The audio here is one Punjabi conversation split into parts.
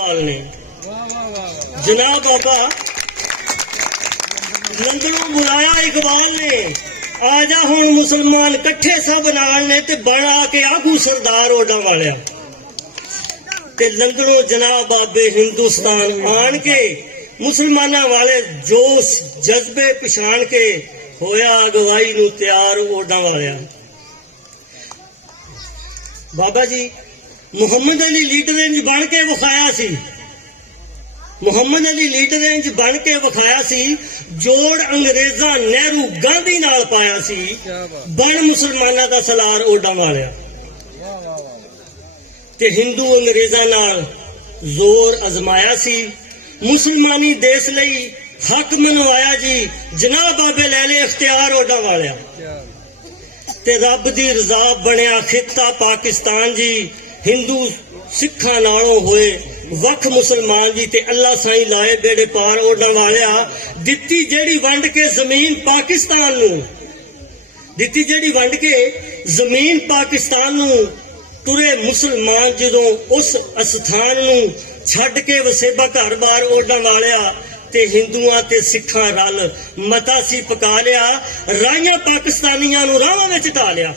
ने जनाब बाबा लंदनों बुलाया इकबाल ने आजा हुण मुसलमान कट्ठे सब नाल ने ते बना के आगू सरदार ओडा वालिया ते लंदनों जनाब बाबे हिंदुस्तान आन के मुसलमाना वाले जोश जज्बे पछाण के होया अगवाई नूं तैयार ओडा वालिया। बाबा जी मुहम्मद अली लीडर इंज बन के विखाया सी, मुहम्मद अली लीडर इंज बन के विखाया सी, जोड़ अंग्रेजा नेहरू गांधी नाल पाया सी, बन मुसलमाना दा सलार ओडा वालिया ते हिंदू अंग्रेजा नाल जोर अजमाया सी, मुसलमानी देश लई हक मनवाया जी, जनाब बाबे ले ले इख्तियार ओडा वालिया ते रब दी रजा बनया खिता पाकिस्तान जी, हिंदू सिखा नालों होए वख मुसलमान जी ते अल्लाह साईं लाए बेड़े पार ओडा वालिया। दित्ती जेड़ी वंड के जमीन पाकिस्तान नूं, दित्ती जेड़ी वंड के जमीन पाकिस्तान नूं, तुरे मुसलमान जदों उस अस्थान नूं छड्ड के वसेबा घर बार ओडा वालिया ते हिंदुआं ते सिखां रल मता सी पका लिया, राइयां पाकिस्तानियां नूं राहां विच ढा लिया।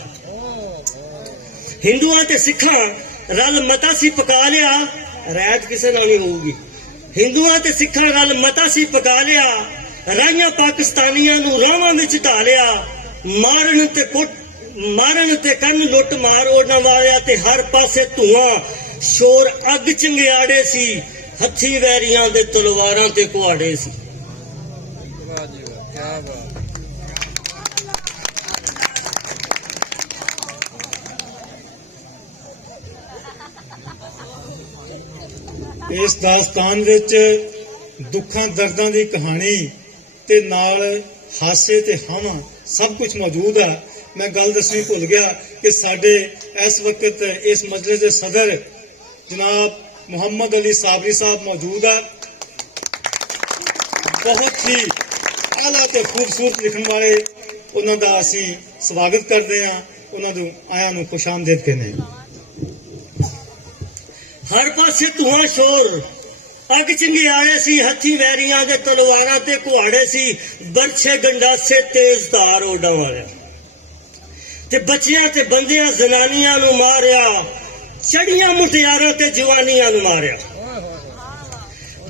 हिंदुआं ते सिखां रल मता सी पका लिया, रैत किसे नाल नहीं होगी, हिंदुआं ते सिखां रल मता सी पका लिया, राइयां पाकिस्तानियां नूं राहां विच ढा लिया, मारन ते कन लुट मार ओडा वालिया ते हर पासे धुआं शोर अग चंगियाड़े सी, हथी वैरियां दे तलवारां ते कुहाड़े सी। इस दास्तान विच दुखां दर्दां दी कहानी ते नाल हासे ते हावां सब कुछ मौजूद है। मैं गल दसनी भुल गया कि साडे इस वक्त इस मजलिस दे सदर जनाब मुहम्मद अली साबरी साहब मौजूद है, बहुत ही आला ते खूबसूरत लिखण वाले, उन्हां दा असीं स्वागत करदे हां, उन्हां नूं आयां नूं खुश आमदीद कहने। हर पासे धुआं शोर अग चंगियाड़े सी, हथी वैरियां दे तलवारां ते कुहाड़े सी, बरछे गंडासे तेज धार ओडा वालिया ते बच्चियां ते बंदियां जनानियां नूं मारिया, चढ़ियां मुटियारां ते जवानियां नूं मारिया,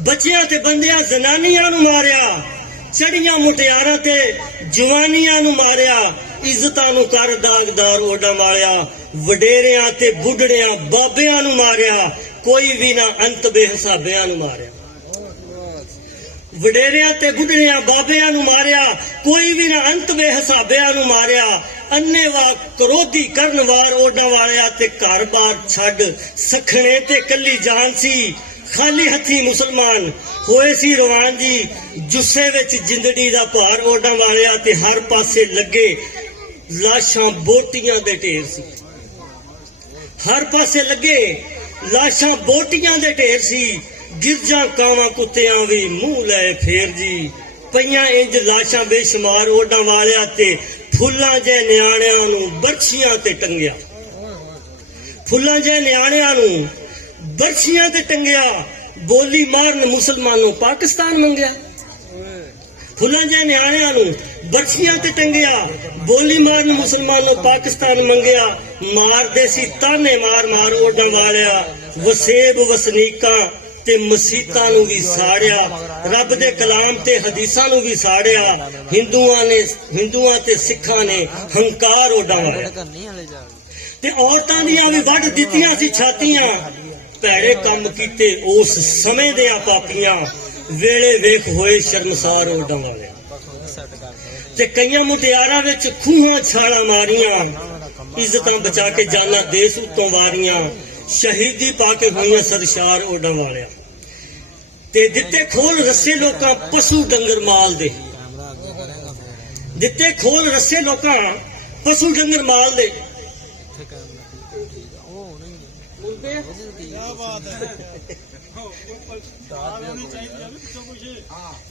बच्चियां ते बंदियां जनानियां नूं मारिया, चढ़ियां मुटियारां ते जवानियां नूं मारिया, इज्जतां नूं कर दागदार ओडा वालिया, वडेरियां ते बुढ़ड़ियां बाबियां नूं मारिया, कोई भी ना अंत बेहिसाबियां नूं मारिया, वडेरियां ते बुढ़ड़ियां बाबियां नूं मारिया, कोई भी ना अंत बेहिसाबियां नूं मारिया, अन्नेवा क्रोधी करन वार ओडा वालिया ते घर बार छड्ड सखणे ते कल्ली जान सी, खाली हथी मुसलमान होए सी रवान जी, जुस्से विच जिंदड़ी दा भार ओडा वालिया ते हर पासे लगे लाशां बोटियां दे ढेर सी, हर पासे लगे लाशां बोटियां दे ढेर सी, गिरजा कावां कुत्तियां भी मुंह लै फेर जी, पईयां इंज लाशां बेशुमार ओडा वालिया ते फुल्लां जे न्याणियां नूं बरछियां ते टंगिया, फुल्लां जे न्याणियां नूं बरछियां ते टंगिया, बोली मारन मुसलमानों पाकिस्तान मंगया, फुल्लां जे न्याणियां नूं बरछियां ते टंगिया, बोली मारन मुसलमानों पाकिस्तान मंगया, मारदे सी ताने मार मार ओडा वालिया, वसेब वसनीकां ते मसीतां नूं भी साड़िया, रब दे कलाम ते हदीसां नूं भी साड़िया, हिंदुआं ते सिखां ने हंकार ओडा वालिया ते औरतां दियां भी वड्ड दित्तियां सी छातियां, भैड़े कम कीते उस समय दियां पापियां, वेले वेख होए शर्मसार ओडा वालिया ते कईयां मुटियारां विच खूहां छालां मारियां, इज्जतां बचा के जाना देश उत्तों वारियां, शहीदी पाके होइयां सरशार ओडा वालिया ते दित्ते खोल रस्से लोकां पशु डंगर माल दे, दित्ते खोल रस्से लोकां पशु डंगर माल दे,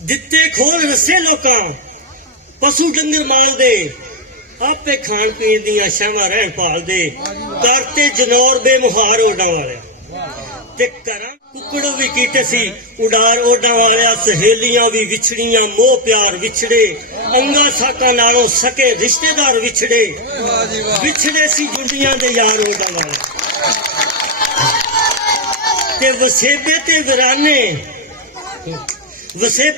दित्ते खोल रस्से लोकां पशु डंगर माल दे, आपे खाण पीण दियां शावां रहण भाल दे, करते जनौर बेमुहार ओडा वाले, ਤੇ ਘਰਾਂ ਕੁੱਕੜ ਵੀ ਕੀਤੇ ਸੀ ਉਡਾਰ ਓਡਾਂ ਵਾਲਿਆ। ਸਹੇਲੀਆਂ ਵੀ ਵਿਛੜੀਆਂ, ਮੋਹ ਪਿਆਰ ਵਿਛੜੇ, ਅੰਗਾ ਸਾਕਾਂ ਨਾਲੋਂ ਸਕੇ ਰਿਸ਼ਤੇਦਾਰ ਵਿਛੜੇ। ਵਿਛੜੇ ਸੀ ਜੁੰਡੀਆਂ ਦੇ ਯਾਰ ਓਡਾਂ ਵਾਲੇ। ਤੇ ਵਸੇਬੇ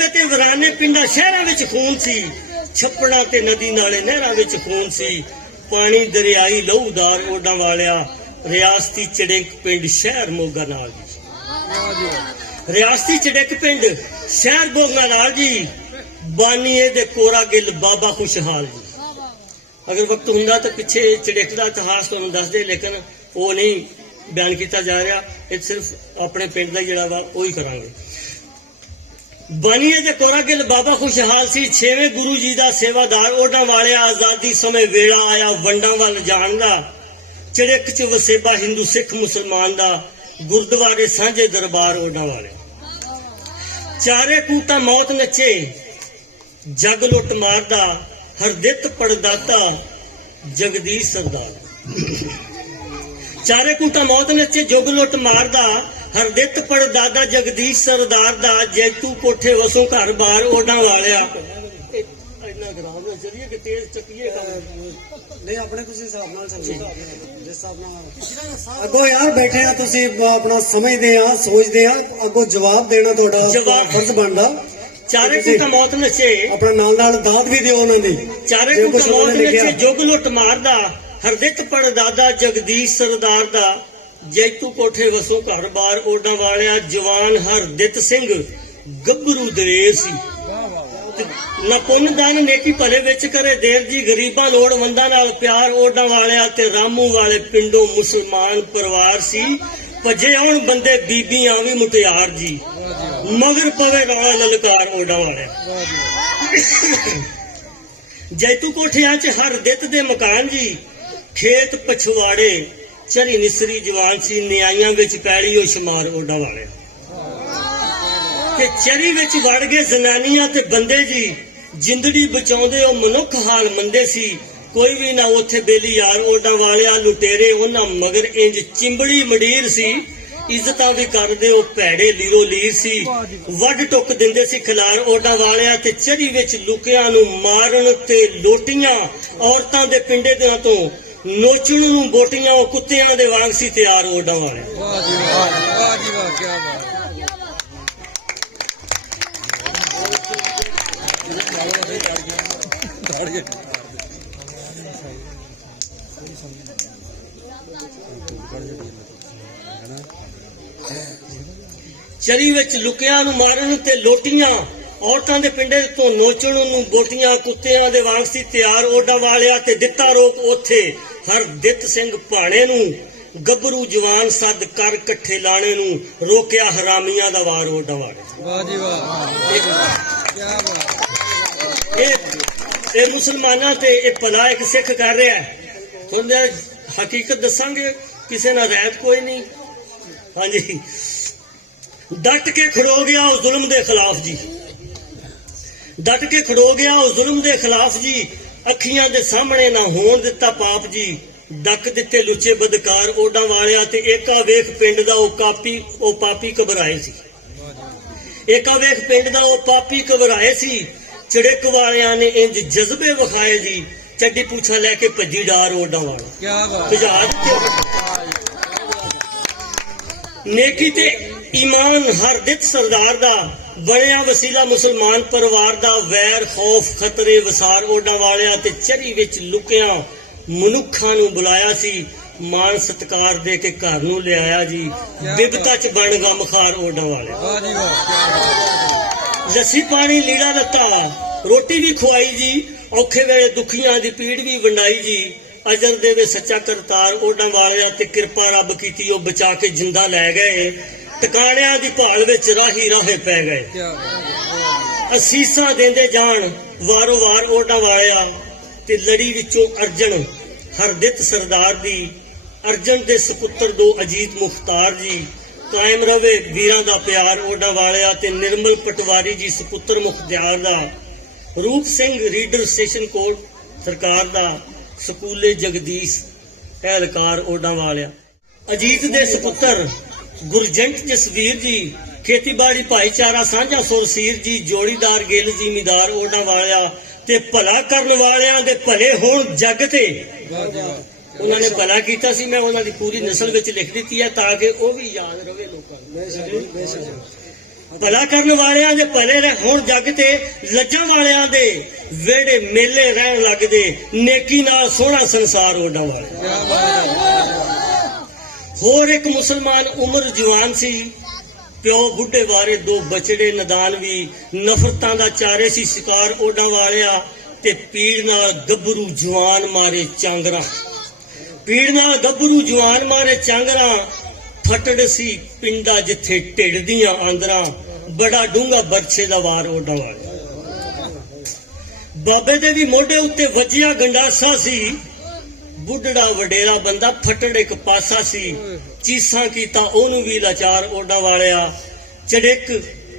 ਤੇ ਵਿਰਾਨੇ ਪਿੰਡਾਂ ਸ਼ਹਿਰਾਂ ਵਿੱਚ ਖੂਨ ਸੀ। ਛੱਪੜਾਂ ਤੇ ਨਦੀ ਨਾਲੇ ਨਹਿਰਾਂ ਵਿੱਚ ਖੂਨ ਸੀ। ਪਾਣੀ ਦਰਿਆਈ ਲਹੂਦਾਰ ਓਡਾਂ ਵਾਲਿਆ। ਰਿਆਸਤੀ ਚੜਿੰਕ ਪਿੰਡ ਸ਼ਹਿਰ ਮੋਗਾ ਨਾਲ ਜੀ। ਰਿਆਸਤੀ ਚੜਿੰਕ ਪਿੰਡ ਸ਼ਹਿਰ ਮੋਗਾ ਨਾਲ ਜੀ। ਬਾਨੀਏ ਦੇ ਕੋਰਾ ਗਿੱਲ ਬਾਬਾ ਖੁਸ਼ਹਾਲ ਜੀ। ਅਗਰ ਵਕਤ ਹੁੰਦਾ ਤਾਂ ਪਿੱਛੇ ਚੜਿੰਕ ਦਾ ਇਤਿਹਾਸ ਤੁਹਾਨੂੰ ਦੱਸਦੇ, ਲੇਕਿਨ ਉਹ ਨਹੀਂ ਬਿਆਨ ਕੀਤਾ ਜਾ ਰਿਹਾ। ਇਹ ਸਿਰਫ ਆਪਣੇ ਪਿੰਡ ਦਾ ਜਿਹੜਾ ਵਾ ਉਹੀ ਕਰਾਂਗੇ। ਬਾਨੀਏ ਦੇ ਕੋਰਾ ਗਿੱਲ ਬਾਬਾ ਖੁਸ਼ਹਾਲ ਸੀ। 6ਵੇਂ ਗੁਰੂ ਜੀ ਦਾ ਸੇਵਾਦਾਰ ਓਡਾਂ ਵਾਲਿਆ। ਆਜ਼ਾਦੀ ਸਮੇਂ ਵੇਲਾ ਆਇਆ ਵੰਡਾਂ ਵੱਲ ਜਾਣ ਦਾ। ਚੜਿੱਕ ਚ ਵਸੇਬਾ ਹਿੰਦੂ ਸਿੱਖ ਮੁਸਲਮਾਨ ਦਾ। ਗੁਰਦੁਆਰੇ ਸਾਂਝੇ ਦਰਬਾਰ ਓਡਾਂ ਵਾਲਿਆ। ਚਾਰੇ ਕੂਟਾਂ ਮੌਤ ਨੱਚੇ ਜਗ ਲੁੱਟ ਮਾਰਦਾ। ਹਰਦਿੱਤ ਪੜਦਾਤਾ ਜਗਦੀਸ਼ ਸਰਦਾਰ। ਚਾਰੇ ਕੂਟਾਂ ਮੌਤ ਨੱਚੇ ਜਗ ਲੁੱਟ ਮਾਰਦਾ। ਹਰਦਿੱਤ ਪੜਦਾਦਾ ਜਗਦੀਸ਼ ਸਰਦਾਰ ਦਾ। ਜੈਤੂ ਕੋਠੇ ਵਸੋਂ ਘਰ ਬਾਰ ਓਡਾਂ ਵਾਲਿਆ। ਇੰਨਾ ਗਰਾਮ ਨਾਲ ਚੱਲੀਏ ਕਿ ਤੇਜ਼ ਚੱਕੀਏ ਕੰਮ ਨਹੀਂ ਆਪਣੇ ਤੁਸੀਂ ਹਿਸਾਬ ਨਾਲ ਚੱਲੋ ਜਿਸ ਹਿਸਾਬ ਨਾਲ ਅੱਗੋਂ ਯਾਰ ਬੈਠੇ ਆ ਤੁਸੀਂ ਆਪਣਾ ਸਮਝਦੇ ਆ ਸੋਚਦੇ ਆ ਅੱਗੋਂ ਜਵਾਬ ਦੇਣਾ ਤੁਹਾਡਾ ਫਰਜ਼ ਬਣਦਾ। ਚਾਰੇ ਕੂਟਾਂ ਮੌਤ ਨੱਚੇ ਆਪਣਾ ਨਾਲ ਦਾਤ ਵੀ ਦਿਓ ਉਹਨਾਂ ਦੀ। ਚਾਰੇ ਕੂਟਾਂ ਮੌਤ ਨੱਚੇ ਜੁਗ ਲੁੱਟ ਮਾਰਦਾ। ਹਰਦਿੱਤ ਪੜਦਾਦਾ ਜਗਦੀਸ਼ ਸਰਦਾਰ ਦਾ। ਜੈਤੂ ਕੋਠੇ ਵਸੋਂ ਘਰ ਬਾਰ ਓਡਾਂ ਵਾਲਿਆ। ਜਵਾਨ ਹਰਦਿੱਤ ਸਿੰਘ ਗੱਭਰੂ ਦਲੇਰ ਸੀ। ਨਾ ਪੁੰਨ ਦਾਨ ਨੇਕੀ ਭਲੇ ਵਿੱਚ ਕਰੇ ਦੇਰ ਜੀ। ਗਰੀਬਾਂ ਲੋੜਵੰਦਾਂ ਨਾਲ ਪਿਆਰ ਓਡਾਂ ਵਾਲਿਆ। ਤੇ ਰਾਮੂ ਵਾਲੇ ਪਿੰਡੋਂ ਮੁਸਲਮਾਨ ਪਰਿਵਾਰ ਸੀ। ਭੱਜੇ ਆਉਣ ਬੰਦੇ ਬੀਬੀਆਂ ਵੀ ਮੁਟਿਆਰ ਜੀ। ਮਗਰ ਪਵੇ ਰੌਲਾ ਲਲਕਾਰ ਓਡਾਂ ਵਾਲਿਆ। ਜੈਤੂ ਕੋਠਿਆਂ 'ਚ ਹਰਦਿੱਤ ਦੇ ਮਕਾਨ ਜੀ। ਖੇਤ ਪਛਵਾੜੇ ਚਰੀ ਨਿਸਰੀ ਜਵਾਨ ਸੀ। ਨਿਆਈਆਂ ਵਿੱਚ ਪੈਲੀ ਉਹ ਸ਼ਮਾਰ ਓਡਾਂ ਵਾਲਿਆ। ਤੇ ਚਰੀ ਵਿੱਚ ਵੜ ਗਏ ਜ਼ਨਾਨੀਆਂ ਤੇ ਬੰਦੇ ਜੀ। ਜਿੰਦੜੀ ਬਚਾਉਂਦੇ ਉਹ ਮਨੁੱਖ ਹਾਲ ਮੰਦੇ ਸੀ। ਕੋਈ ਵੀ ਨਾ ਉੱਥੇ ਬੇਲੀ ਯਾਰ ਓਡਾਂ ਵਾਲਿਆ। ਲੁਟੇਰੇ ਉਹਨਾਂ ਮਗਰ ਇੰਜ ਚਿੰਬੜੀ ਮੰਡੀਰ ਸੀ। ਇੱਜ਼ਤਾਂ ਵੀ ਕਰਦੇ ਉਹ ਭੈੜੇ ਲੀਰੋ ਲੀਰ ਸੀ। ਵੱਢ ਟੁੱਕ ਦਿੰਦੇ ਸੀ ਖਿਲਾਰ ਓਡਾਂ ਵਾਲਿਆ। ਤੇ ਚਰੀ ਵਿੱਚ ਲੁਕਿਆਂ ਨੂੰ ਮਾਰਨ ਤੇ ਲੋਟੀਆਂ। ਔਰਤਾਂ ਦੇ ਪਿੰਡੇ ਦਿਆਂ ਤੋਂ ਨੋਚਣ ਨੂੰ ਬੋਟੀਆਂ। ਉਹ ਕੁੱਤਿਆਂ ਦੇ ਵਾਂਗ ਸੀ ਤਿਆਰ ਓਡਾਂ ਵਾਲਿਆ। ਵਾਹ ਜੀ ਵਾਹ, ਵਾਹ ਜੀ ਵਾਹ, ਕੀ ਬਾਤ। ਚਰੀ ਵਿੱਚ ਲੁਕਿਆਂ ਨੂੰ ਮਾਰਨ ਤੇ ਲੋਟੀਆਂ। ਔਰਤਾਂ ਦੇ ਪਿੰਡੇ ਤੋਂ ਨੋਚਣ ਨੂੰ ਬੋਟੀਆਂ। ਕੁੱਤਿਆਂ ਦੇ ਵਾਂਗ ਸੀ ਤਿਆਰ ਓਡਾਂ ਵਾਲਿਆ। ਤੇ ਦਿੱਤਾ ਰੋਕ ਉੱਥੇ ਹਰਦਿੱਤ ਸਿੰਘ ਭਾਣੇ ਨੂੰ। ਗੱਭਰੂ ਜਵਾਨ ਸੱਦ ਕਰ ਇਕੱਠੇ ਲਾਣੇ ਨੂੰ। ਰੋਕਿਆ ਹਰਾਮੀਆਂ ਦਾ ਵਾਰ ਓਡਾਂ ਵਾਲਿਆ। ਵਾਹ ਜੀ ਵਾਹ, ਕੀ ਬਾਤ। ਇਹ ਮੁਸਲਮਾਨਾਂ ਤੇ ਇਹ ਭਲਾ ਇੱਕ ਸਿੱਖ ਕਰ ਰਿਹਾ ਹੈ। ਤੁਹਾਨੂੰ ਹਕੀਕਤ ਦੱਸਾਂਗੇ, ਕਿਸੇ ਨਾਲ ਰਹਿਤ ਕੋਈ ਨਹੀਂ। ਹਾਂਜੀ, ਡਟ ਕੇ ਖੜੋ ਗਿਆ ਉਹ ਜ਼ੁਲਮ ਦੇ ਖਿਲਾਫ ਜੀ। ਡਟ ਕੇ ਖੜੋ ਗਿਆ ਉਹ ਜ਼ੁਲਮ ਦੇ ਖਿਲਾਫ ਜੀ। ਅੱਖੀਆਂ ਦੇ ਸਾਹਮਣੇ ਨਾ ਹੋਣ ਦਿੱਤਾ ਪਾਪ ਜੀ। ਡੱਕ ਦਿੱਤੇ ਲੁੱਚੇ ਬਦਕਾਰ ਓਡਾਂ ਵਾਲਿਆ। ਤੇ ਏਕਾ ਵੇਖ ਪਿੰਡ ਦਾ ਉਹ ਪਾਪੀ ਘਬਰਾਏ ਸੀ। ਏਕਾ ਵੇਖ ਪਿੰਡ ਦਾ ਉਹ ਪਾਪੀ ਘਬਰਾਏ ਸੀ। ਚੜਿੱਕ ਵਾਲਿਆਂ ਨੇ ਇੰਜ ਜਜ਼ਬੇ ਵਿਖਾਏ ਜੀ। ਚੱਡੀ ਪੂਛਾ ਲੈ ਕੇ ਭੱਜੀ ਡਾਰ ਓਡਾਂ ਵਾਲਾ। ਕੀ ਬਾਤ। ਭਜਾ ਦਿੱਤੇ। ਨੇਕੀ ਤੇ ਈਮਾਨ ਹਰਦਿੱਤ ਸਰਦਾਰ ਦਾ। ਬਣਿਆ ਵਸੀਲਾ ਮੁਸਲਮਾਨ ਪਰਿਵਾਰ ਦਾ। ਵੈਰ ਖੌਫ ਖਤਰੇ ਵਸਾਰ ਓਡਾਂ ਵਾਲਿਆ। ਤੇ ਚਰੀ ਵਿੱਚ ਲੁਕਿਆਂ ਮਨੁੱਖਾਂ ਨੂੰ ਬੁਲਾਇਆ ਸੀ। ਮਾਨ ਸਤਕਾਰ ਦੇ ਕੇ ਘਰ ਨੂੰ ਲਿਆਇਆ ਜੀ। ਬਿਬਤਾ ਚ ਬਣ ਗਾ ਮਖਾਰ ਓਡਾਂ ਵਾਲਿਆ। ਵਾਹ ਜੀ ਵਾਹ। ਲੱਸੀ ਪਾਣੀ ਲੀੜਾ ਦਿੱਤਾ। ਰੋਟੀ ਵੀ ਖਵਾਈ ਜੀ। ਔਖੇ ਵੇਲੇ ਦੁਖੀਆਂ ਦੀ ਪੀੜ ਵੀ ਵੰਡਾਈ ਜੀ। ਅਜਰ ਦੇਵੇ ਸੱਚਾ ਕਰਤਾਰ ਓਡਾਂ ਵਾਲਿਆ। ਤੇ ਕਿਰਪਾ ਰੱਬ ਕੀਤੀ ਉਹ ਬਚਾ ਕੇ ਜਿੰਦਾ ਲੈ ਗਏ। ਟਿਕਾਣਿਆਂ ਦੀ ਭਾਲ ਵਿੱਚ ਰਾਹੀ ਰਾਹੇ ਪੈ ਗਏ। ਅਸੀਸਾਂ ਦਿੰਦੇ ਜਾਣ ਵਾਰੋ ਵਾਰ ਓਡਾਂ ਵਾਲਿਆ। ਤੇ ਲੜੀ ਵਿੱਚੋਂ ਅਰਜਨ ਹਰਦਿੱਤ ਸਰਦਾਰ ਦੀ। ਅਰਜਨ ਦੇ ਸੁਪੁੱਤਰ ਦੋ ਅਜੀਤ ਮੁਖਤਾਰ ਜੀ। ਕਾਇਮ ਰਵੇ ਵੀਰਾਂ ਦਾ ਪਿਆਰ ਓਡਾਂ ਵਾਲਿਆ। ਤੇ ਨਿਰਮਲ ਪਟਵਾਰੀ ਜੀ ਸੁਪੁੱਤਰ ਮੁਖਤਿਆਰ ਦਾ। ਰੂਪ ਸਿੰਘ ਰੀਡਰ ਸਟੇਸ਼ਨ ਕੋਟ ਸਰਕਾਰ ਦਾ। ਸਕੂਲੇ ਜਗਦੀਸ਼ ਅਹਿਲਕਾਰ ਓਡਾਂ ਵਾਲਿਆ। ਅਜੀਤ ਦੇ ਸੁਪੁੱਤਰ ਗੁਰਜੰਟ ਜਸਵੀਰ ਜੀ, ਖੇਤੀਬਾੜੀ ਭਾਈਚਾਰਾ ਸਾਂਝਾ ਸੁਰਸੀਰ ਜੀ, ਜੋੜੀਦਾਰ ਗਿੱਲ ਜ਼ਿਮੀਦਾਰ ਓਡਾ ਵਾਲਿਆ ਤੇ ਭਲਾ ਕਰਨ ਵਾਲਿਆਂ ਦੇ ਭਲੇ ਹੋਣ ਜੱਗ ਤੇ। ਵਾਹ ਜੀ ਵਾਹ ਉਹਨਾਂ ਨੇ ਭਲਾ ਕੀਤਾ ਸੀ, ਮੈਂ ਉਹਨਾਂ ਦੀ ਪੂਰੀ ਨਸਲ ਵਿੱਚ ਲਿਖ ਦਿੱਤੀ ਹੈ ਤਾਂ ਕਿ ਉਹ ਵੀ ਯਾਦ ਰਵੇ ਲੋਕਾਂ ਨੂੰ। ਬੇਸ਼ੱਕ ਜੀ, ਬੇਸ਼ੱਕ। ਭਲਾ ਕਰਨ ਵਾਲਿਆਂ ਦੇ ਭਲੇ ਹੋਣ ਜੱਗ ਤੇ, ਲੱਜਾਂ ਵਾਲਿਆਂ ਦੇ ਵਿਹੜੇ ਮੇਲੇ ਰਹਿਣ ਲੱਗਦੇ, ਨੇਕੀ ਨਾਲ ਸੋਹਣਾ ਸੰਸਾਰ ਓਡਾ ਵਾਲੇ। ਕਿਆ ਬਾਤ ਹੈ ਹੋਰ ਇੱਕ ਮੁਸਲਮਾਨ ਉਮਰ ਜਵਾਨ ਸੀ, ਪਿਓ ਬੁੱਢੇ ਵਾਰੇ ਦੋ ਬਚੜੇ ਨਦਾਨ ਵੀ, ਨਫ਼ਰਤਾਂ ਦਾ ਚਾਰੇ ਸੀ ਸ਼ਿਕਾਰ ਓਡਾ ਵਾਲਿਆ ਤੇ ਪੀੜ ਨਾਲ ਗੱਭਰੂ ਜਵਾਨ ਮਾਰੇ ਚਾਂਗਰਾ। ਪੀੜ ਨਾਲ ਗੱਭਰੂ ਜਵਾਨ ਮਾਰੇ ਚਾਂਗਰਾ, ਫਟੜ ਸੀ ਪਿੰਡਾ ਜਿੱਥੇ ਢਿੱਡ ਦੀਆਂ ਆਂਦਰਾਂ, ਬੜਾ ਡੂੰਘਾ ਬਰਛੇ ਦਾ ਵਾਰ ਓਡਾ ਵਾਲਿਆ। ਬਾਬੇ ਦੇ ਵੀ ਮੋਢੇ ਉੱਤੇ ਵੱਜਿਆ ਗੰਡਾਸਾ ਸੀ, ਬੁੱਢੜਾ ਵਡੇਰਾ ਬੰਦਾ ਫਟੜ ਇੱਕ ਪਾਸਾ ਸੀ, ਚੀਸਾਂ ਕੀਤਾ ਉਹਨੂੰ ਵੀ ਲਾਚਾਰ ਓਡਾ ਵਾਲਿਆ। ਚੜਿਕ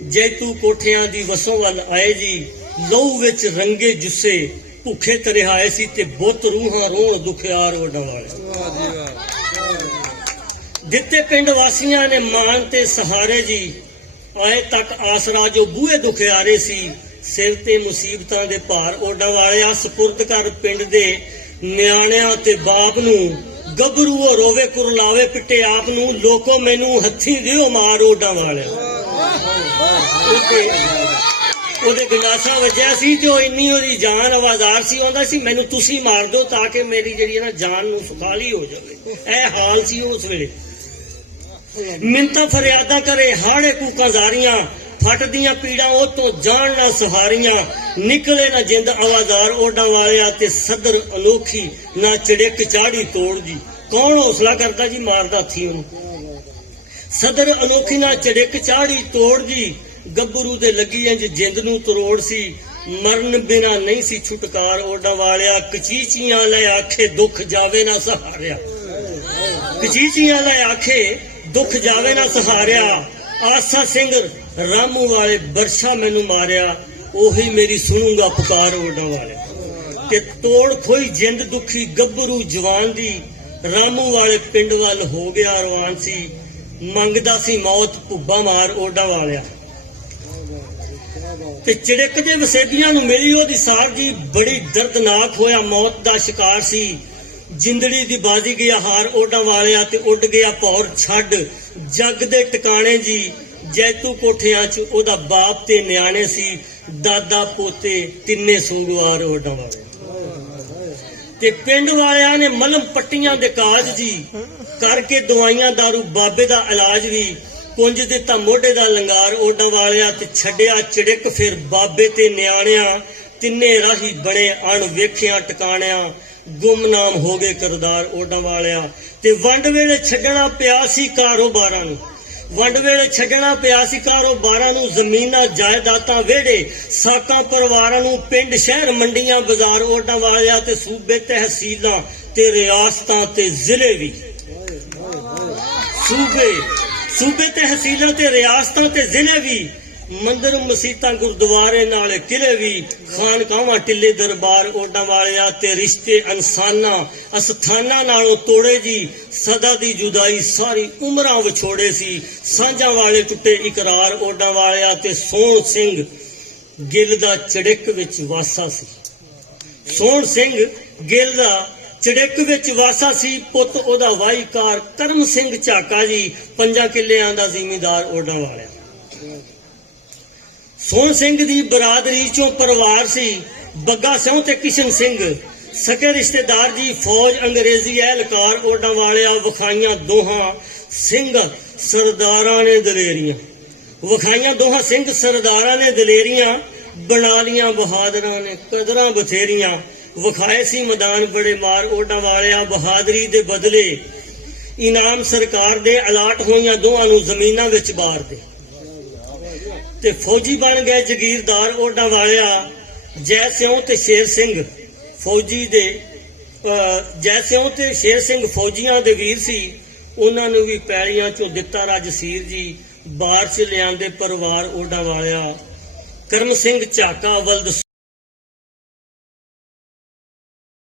ਜੈਤੂ ਕੋਠਿਆਂ ਦੀ ਵਸੋਂ ਵੱਲ ਆਏ ਜੀ, ਲਹੂ ਵਿੱਚ ਰੰਗੇ ਜੁੱਸੇ ਭੁੱਖੇ ਤਰਿਹਾਏ ਸੀ ਤੇ ਬੁੱਤ ਰੂਹਾਂ ਰੋਣ ਦੁਖਿਆਰ ਓਡਾ ਵਾਲਿਆ। ਵਾਹ ਜੀ ਵਾਹ ਦਿੱਤੇ ਪਿੰਡ ਵਾਸੀਆਂ ਨੇ ਮਾਣ ਤੇ ਸਹਾਰੇ ਜੀ, ਆਏ ਤੱਕ ਆਸਰਾ ਜੋ ਬੂਹੇ ਦੁਖਿਆਰੇ ਸੀ, ਸਿਰ ਤੇ ਮੁਸੀਬਤਾਂ ਦੇ ਭਾਰ ਓਡਾ ਵਾਲਿਆ। ਸਪੁਰਦ ਕਰ ਪਿੰਡ ਦੇ ਨਿਆਣਿਆਂ ਤੇ ਬਾਪ ਨੂੰ, ਗੱਭਰੂ ਉਹ ਰੋਵੇ ਕੁਰਲਾਵੇ ਪਿੱਟੇ ਆਪ ਨੂੰ, ਲੋਕੋ ਮੈਨੂੰ ਹੱਥੀਂ ਦਿਓ ਮਾਰ ਓਡਾ ਵਾਲਿਆ। ਉਹਦੇ ਗੰਡਾਸਾ ਵੱਜਿਆ ਸੀ ਤੇ ਉਹ ਇੰਨੀ ਉਹਦੀ ਜਾਨ ਆਵਾਜ਼ਾਰ ਸੀ, ਆਉਂਦਾ ਸੀ ਮੈਨੂੰ ਤੁਸੀਂ ਮਾਰ ਦਿਓ ਤਾਂ ਕਿ ਮੇਰੀ ਜਿਹੜੀ ਹੈ ਨਾ ਜਾਨ ਨੂੰ ਸੁਖਾਲੀ ਹੋ ਜਾਵੇ। ਇਹ ਹਾਲ ਸੀ ਉਸ ਵੇਲੇ। ਮਿੰਤਾਂ ਫਰਿਆਦਾਂ ਕਰੇ ਹਾੜੇ ਕੂਕਾਂ ਜ਼ਾਰੀਆਂ, ਫਟਦੀਆਂ ਪੀੜਾਂ ਉਹ ਤੋਂ ਜਾਣ ਨਾ ਸਹਾਰੀਆਂ, ਨਿਕਲੇ ਨਾ ਜਿੰਦ ਆਵਾਜ਼ਾਰ ਓਡਾ ਵਾਲਿਆ ਤੇ ਸਦਰ ਅਨੋਖੀ ਨਾ ਚੜਿਕ ਚਾੜੀ ਤੋੜ ਜੀ। ਕੌਣ ਹੌਸਲਾ ਕਰਦਾ ਜੀ, ਮਾਰਦਾ ਥੀ ਉਹਨੂੰ। ਸਦਰ ਅਨੋਖੀ ਨਾ ਚੜਿਕ ਚਾੜੀ ਤੋੜ ਜੀ, ਗੱਭਰੂ ਦੇ ਲੱਗੀ ਇੰਜ ਜਿੰਦ ਨੂੰ ਤਰੋੜ ਸੀ, ਮਰਨ ਬਿਨਾ ਨਹੀਂ ਸੀ ਛੁਟਕਾਰ ਓਡਾ ਵਾਲਿਆ। ਕਚੀਚੀਆਂ ਲੈ ਆਖੇ ਦੁੱਖ ਜਾਵੇ ਨਾ ਸਹਾਰਿਆ, ਕਚੀਚੀਆਂ ਲੈ ਆਖੇ ਦੁੱਖ ਜਾਵੇ ਨਾ ਸਹਾਰਿਆ। ਆਸਾ ਸਿੰਘ ਰਾਮੂ ਵਾਲੇ ਬਰਸ਼ਾ ਮੈਨੂੰ ਮਾਰਿਆ, ਉਹੀ ਮੇਰੀ ਸੁਣੂਗਾ ਪੁਕਾਰ ਓਡਾ ਵਾਲਿਆ। ਤੇ ਤੋੜ ਖੋਈ ਜਿੰਦ ਦੁਖੀ ਗੱਭਰੂ ਜਵਾਨ ਦੀ, ਰਾਮੂ ਵਾਲੇ ਪਿੰਡ ਵੱਲ ਹੋ ਗਿਆ ਰਵਾਨ ਸੀ, ਮੰਗਦਾ ਸੀ ਮੌਤ ਭੁੱਬਾ ਮਾਰ ਓਡਾ ਵਾਲਿਆ। ਤੇ ਚੜਿਕ ਦੇ ਵਸੇਬੀਆਂ ਨੂੰ ਮਿਲੀ ਉਹਦੀ ਸਾਰ ਜੀ, ਬੜੀ ਦਰਦਨਾਕ ਹੋਇਆ ਮੌਤ ਦਾ ਸ਼ਿਕਾਰ ਸੀ, ਜਿੰਦੜੀ ਦੀ ਬਾਜ਼ੀ ਗਿਆ ਹਾਰ ਓਡਾ ਵਾਲਿਆ ਤੇ ਉੱਡ ਗਿਆ ਭੌਰ ਛੱਡ ਜੱਗ ਦੇ ਟਿਕਾਣੇ ਜੀ। ਜੈਤੂ ਕੋਠਿਆਂ 'ਚ ਉਹਦਾ ਬਾਪ ਤੇ ਨਿਆਣੇ ਸੀ, ਦਾਦਾ ਪੋਤੇ ਤਿੰਨੇ ਸੋਗਵਾਰ ਓਡਾ ਵਾਲਿਆ। ਤੇ ਪਿੰਡ ਵਾਲਿਆਂ ਨੇ ਮਲਮ ਪੱਟੀਆਂ ਦੇ ਕਾਜ ਜੀ, ਕਰਕੇ ਦਵਾਈਆਂ ਦਾਰੂ ਬਾਬੇ ਦਾ ਇਲਾਜ ਵੀ, ਕੁੰਜ ਦਿੱਤਾ ਮੋਢੇ ਦਾ ਲੰਗਾਰ ਓਡਾ ਵਾਲਿਆ। ਤੇ ਛੱਡਿਆ ਚੜਿਕ ਫਿਰ ਬਾਬੇ ਤੇ ਨਿਆਣਿਆਂ, ਤਿੰਨੇ ਰਾਹੀ ਬਣੇ ਅਣ ਵੇਖਿਆ ਟਿਕਾਣਿਆਂ, ਗੁੰਮਨਾਮ ਹੋ ਗਏ ਕਰਦਾਰ ਓਡਾ ਵਾਲਿਆ। ਤੇ ਵੰਡ ਵੇਲੇ ਛੱਡਣਾ ਪਿਆ ਸੀ ਕਾਰੋਬਾਰਾਂ ਨੂੰ, ਵੰਡ ਵੇਲੇ ਛੱਡਣਾ ਪਿਆ ਸੀ ਕਾਰੋਬਾਰਾਂ ਨੂੰ, ਜ਼ਮੀਨਾਂ ਜਾਇਦਾਦਾਂ ਵਿਹੜੇ ਸਾਕਾਂ ਪਰਿਵਾਰਾਂ ਨੂੰ, ਪਿੰਡ ਸ਼ਹਿਰ ਮੰਡੀਆਂ ਬਾਜ਼ਾਰ ਓਡਾ ਵਾਲਿਆ। ਤੇ ਸੂਬੇ ਤਹਿਸੀਲਾਂ ਤੇ ਰਿਆਸਤਾਂ ਤੇ ਜ਼ਿਲ੍ਹੇ ਵੀ, ਸੂਬੇ ਤਹਿਸੀਲਾਂ ਤੇ ਰਿਆਸਤਾਂ ਤੇ ਜ਼ਿਲ੍ਹੇ ਵੀ, ਮੰਦਰ ਮਸੀਤਾਂ ਗੁਰਦੁਆਰੇ ਨਾਲੇ ਕਿਲੇ ਵੀ, ਖਾਨਕਾਵਾਂ ਟਿੱਲੇ ਦਰਬਾਰ ਓਡਾ ਵਾਲਿਆ। ਤੇ ਰਿਸ਼ਤੇ ਇਨਸਾਨਾਂ ਅਸਥਾਨਾਂ ਨਾਲੋਂ ਤੋੜੇ ਜੀ, ਸਦਾ ਦੀ ਜੁਦਾਈ ਸਾਰੀ ਉਮਰਾਂ ਵਿਛੋੜੇ ਸੀ, ਸਾਂਝਾਂ ਵਾਲੇ ਟੁੱਟੇ ਇਕਰਾਰ ਓਡਾ ਵਾਲਿਆ। ਤੇ ਸੋਹਣ ਸਿੰਘ ਗਿੱਲ ਦਾ ਚੜਿਕ ਵਿੱਚ ਵਾਸਾ ਸੀ, ਸੋਹਣ ਸਿੰਘ ਗਿੱਲ ਦਾ ਚੜਿਕ ਵਿੱਚ ਵਾਸਾ ਸੀ, ਪੁੱਤ ਉਹਦਾ ਵਾਹੀਕਾਰ ਕਰਮ ਸਿੰਘ ਝਾਕਾ ਜੀ, 5 ਕਿੱਲਿਆਂ ਦਾ ਜ਼ਿਮੀਂਦਾਰ ਓਡਾ ਵਾਲਿਆ। ਸੋਹਣ ਸਿੰਘ ਦੀ ਬਰਾਦਰੀ ਚੋਂ ਪਰਿਵਾਰ ਸੀ, ਬੱਗਾ ਸਿਉਂ ਤੇ ਕਿਸ਼ਨ ਸਿੰਘ ਸਕੇ ਰਿਸ਼ਤੇਦਾਰ ਜੀ, ਫੌਜ ਅੰਗਰੇਜ਼ੀ ਐਲਕਾਰ ਓਡਾ ਵਾਲਿਆ। ਵਿਖਾਈਆਂ ਦੋਹਾਂ ਸਿੰਘ ਸਰਦਾਰਾਂ ਨੇ ਦਲੇਰੀਆਂ, ਵਿਖਾਈਆਂ ਦੋਹਾਂ ਸਿੰਘ ਸਰਦਾਰਾਂ ਨੇ ਦਲੇਰੀਆਂ, ਬਣਾ ਲੀਆਂ ਬਹਾਦਰਾਂ ਨੇ ਕਦਰਾਂ ਬਥੇਰੀਆਂ, ਵਿਖਾਏ ਸੀ ਮੈਦਾਨ ਬੜੇ ਮਾਰ ਓਡਾ ਵਾਲਿਆ। ਬਹਾਦਰੀ ਦੇ ਬਦਲੇ ਇਨਾਮ ਸਰਕਾਰ ਦੇ ਅਲਾਟ ਹੋਈਆਂ ਦੋਹਾਂ ਨੂੰ ਜ਼ਮੀਨਾਂ ਵਿੱਚ ਬਾਰ ਦੇ, ਤੇ ਫੌਜੀ ਬਣ ਗਏ ਜਗੀਰਦਾਰ ਓਡਾ ਵਾਲਿਆ। ਜੈ ਸਿਉਂ ਤੇ ਸ਼ੇਰ ਸਿੰਘ ਫੌਜੀ ਦੇ, ਜੈ ਸਿਉਂ ਤੇ ਸ਼ੇਰ ਸਿੰਘ ਫੌਜੀਆਂ ਦੇ ਵੀਰ ਸੀ, ਉਹਨਾਂ ਨੂੰ ਵੀ ਪੈਲੀਆਂ ਚੋਂ ਦਿੱਤਾ ਰਾਜਸੀਰ ਜੀ, ਬਾਰ 'ਚ ਲਿਆਂਦੇ ਪਰਿਵਾਰ ਓਡਾ ਵਾਲਿਆ। ਕਰਮ ਸਿੰਘ ਝਾਕਾ ਵਲਦ